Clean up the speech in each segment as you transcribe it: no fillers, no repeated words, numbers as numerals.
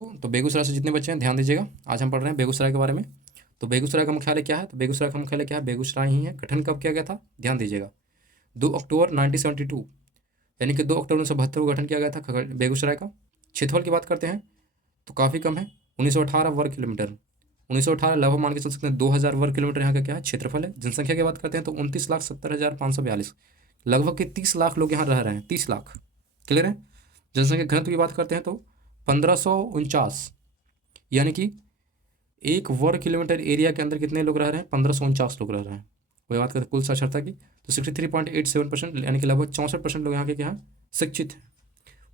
तो बेगूसराय से जितने बच्चे हैं ध्यान दीजिएगा, आज हम पढ़ रहे हैं बेगूसराय के बारे में। तो बेगूसराय का मुख्यालय क्या है? तो बेगूसराय का मुख्यालय क्या है? बेगूसराय ही है। गठन कब किया गया था? ध्यान दीजिएगा, 2 अक्टूबर 1972, यानी कि 2 अक्टूबर 1972 को गठन किया गया था बेगूसराय का। क्षेत्रफल की बात करते हैं तो काफ़ी कम है, 1918 वर्ग किलोमीटर। 1918 लगभग मान के चल सकते हैं 2000 वर्ग किलोमीटर यहाँ का क्या है? क्षेत्रफल है। जनसंख्या की बात करते हैं तो 29,70,542, लगभग के 30 लाख लोग यहाँ रह रहे हैं, 30 लाख। क्लियर है? जनसंख्या घनत्व की बात करते हैं तो 1549, यानी कि 1 वर्ग किलोमीटर एरिया के अंदर कितने लोग रह रहे हैं? 1549 लोग रह रहे हैं। वही बात करते हैं कुल साक्षरता की तो 63.87%, यानी कि लगभग 64% लोग यहाँ के क्या हैं? शिक्षित हैं।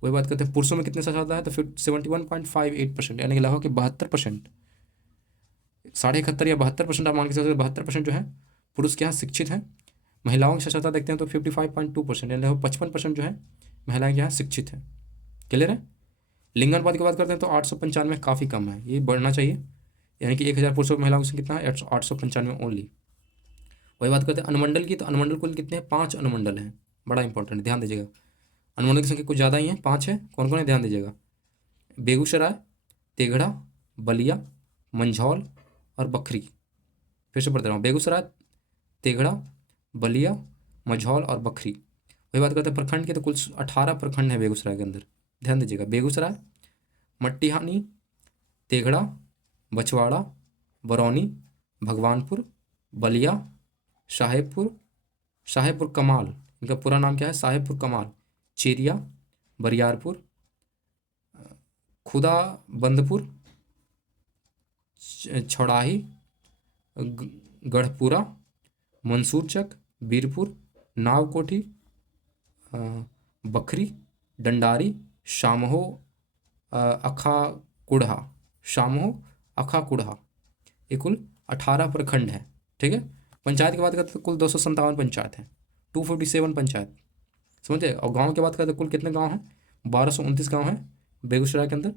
वही बात करते हैं पुरुषों में कितने साक्षरता है? तो फिर 71.58%, यानी कि लगभग कि 72%, 71.5 या 72%, आप मान के चलिए 72% जो है पुरुष के यहाँ शिक्षित हैं। महिलाओं की साक्षरता देखते हैं तो 55.2%, यानी लगभग 55% जो है महिलाएं के यहाँ शिक्षित हैं। क्लियर है? लिंगानुपात की बात करते हैं तो 895 काफ़ी कम है, ये बढ़ना चाहिए, यानी कि 1000 पुरुषों महिलाओं से कितना है? 895 ओनली। वही बात करते हैं अनुमंडल की, तो अनुमंडल कुल कितने हैं? 5 अनुमंडल हैं, बड़ा इंपॉर्टेंट, ध्यान दीजिएगा। अनुमंडल की संख्या कुछ ज़्यादा ही है, 5 है। कौन कौन है? ध्यान दीजिएगा, बेगूसराय, तेघड़ा, बलिया, मंझौल और बखरी। फिर से पढ़ते रहा हूँ, बेगूसराय, तेघड़ा, बलिया, मंझौल और बखरी। वही बात करते हैं प्रखंड की, तो कुल 18 प्रखंड है बेगूसराय के अंदर। ध्यान दीजिएगा, बेगूसराय, मट्टिहानी, तेघड़ा, बछवाड़ा, बरौनी, भगवानपुर, बलिया, शाहेपुर, शाहेपुर कमाल, इनका पूरा नाम क्या है? शाहेपुर कमाल, चेरिया, बरियारपुर, खुदा बंदपुर, छौड़ाही, गढ़पुरा, मंसूरचक, बीरपुर, नावकोठी, बखरी, डंडारी, शामहो, अखाकुढ़ा, शामहो, अखाकुढ़ा। ये कुल 18 प्रखंड हैं। ठीक है? पंचायत की बात करते हैं तो कुल 257 पंचायत हैं, 257 पंचायत, समझे? और गांव की बात करते हैं कुल कितने गांव हैं? 1229 गांव हैं बेगूसराय के अंदर।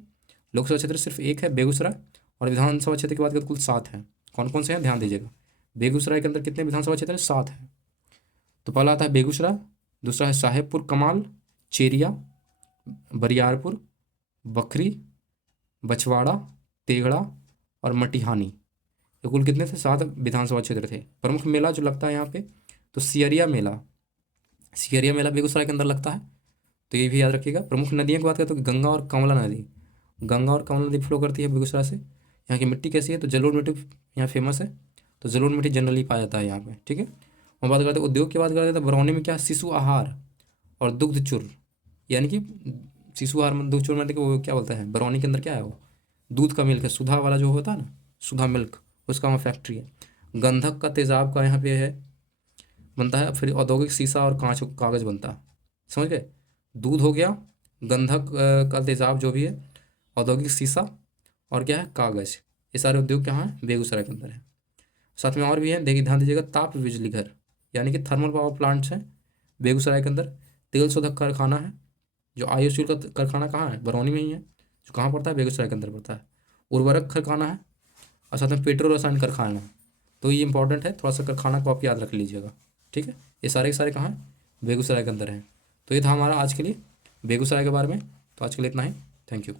लोकसभा क्षेत्र सिर्फ एक है बेगूसराय, और विधानसभा क्षेत्र की बात करें तो कुल 7 हैं। कौन कौन से हैं? ध्यान दीजिएगा, बेगूसराय के अंदर कितने विधानसभा क्षेत्र हैं? 7 हैं। तो पहला आता है बेगूसराय, दूसरा है साहेबपुर कमाल, चेरिया, बरियारपुर, बखरी, बछवाड़ा, तेघड़ा और मटिहानी। तो कुल कितने थे? 7 विधानसभा क्षेत्र थे। प्रमुख मेला जो लगता है यहाँ पे, तो सियरिया मेला, सियरिया मेला बेगूसराय के अंदर लगता है, तो ये भी याद रखिएगा। प्रमुख नदियों की बात करें तो गंगा और कमला नदी, गंगा और कमला नदी फ्लो करती है बेगूसराय से। यहाँ की मिट्टी कैसी है? तो जलोढ़ मिट्टी यहाँ फेमस है, तो जलोढ़ मिट्टी जनरली पाया जाता है यहाँ पे। ठीक है? और बात करते हैं उद्योग की, बात करते हैं तो बरौनी में क्या है? शिशु आहार और दुग्ध चूर, यानी कि शिशु आहार में दुग्ध चूर में देखिए वो क्या बोलता है, बरौनी के अंदर क्या है? वो दूध का मिल्क है, सुधा वाला जो होता है ना, सुधा मिल्क, उसका वहाँ फैक्ट्री है। गंधक का तेजाब का यहाँ पे है, बनता है। फिर औद्योगिक शीशा और कांच कागज़ बनता है, समझ गए? दूध हो गया, गंधक का तेजाब जो भी है, औद्योगिक शीशा और क्या है? कागज़। ये सारे उद्योग कहाँ हैं? बेगूसराय के अंदर है। साथ में और भी है, देखिए ध्यान दीजिएगा, ताप बिजली घर, यानी कि थर्मल पावर प्लांट्स हैं बेगूसराय के अंदर। तेल शोधक कारखाना है, जो आयोफ्यूल का कारखाना कहाँ है? बरौनी में ही है, जो कहाँ पड़ता है? बेगूसराय के अंदर पड़ता है। उर्वरक कारखाना है, और साथ में पेट्रो रसायन कारखाना है। तो ये इंपॉर्टेंट है, थोड़ा सा कारखाना को आप याद रख लीजिएगा। ठीक है? ये सारे के सारे कहाँ हैं? बेगूसराय के अंदर हैं। तो ये था हमारा आज के लिए बेगूसराय के बारे में। तो आज के लिए इतना ही, थैंक यू।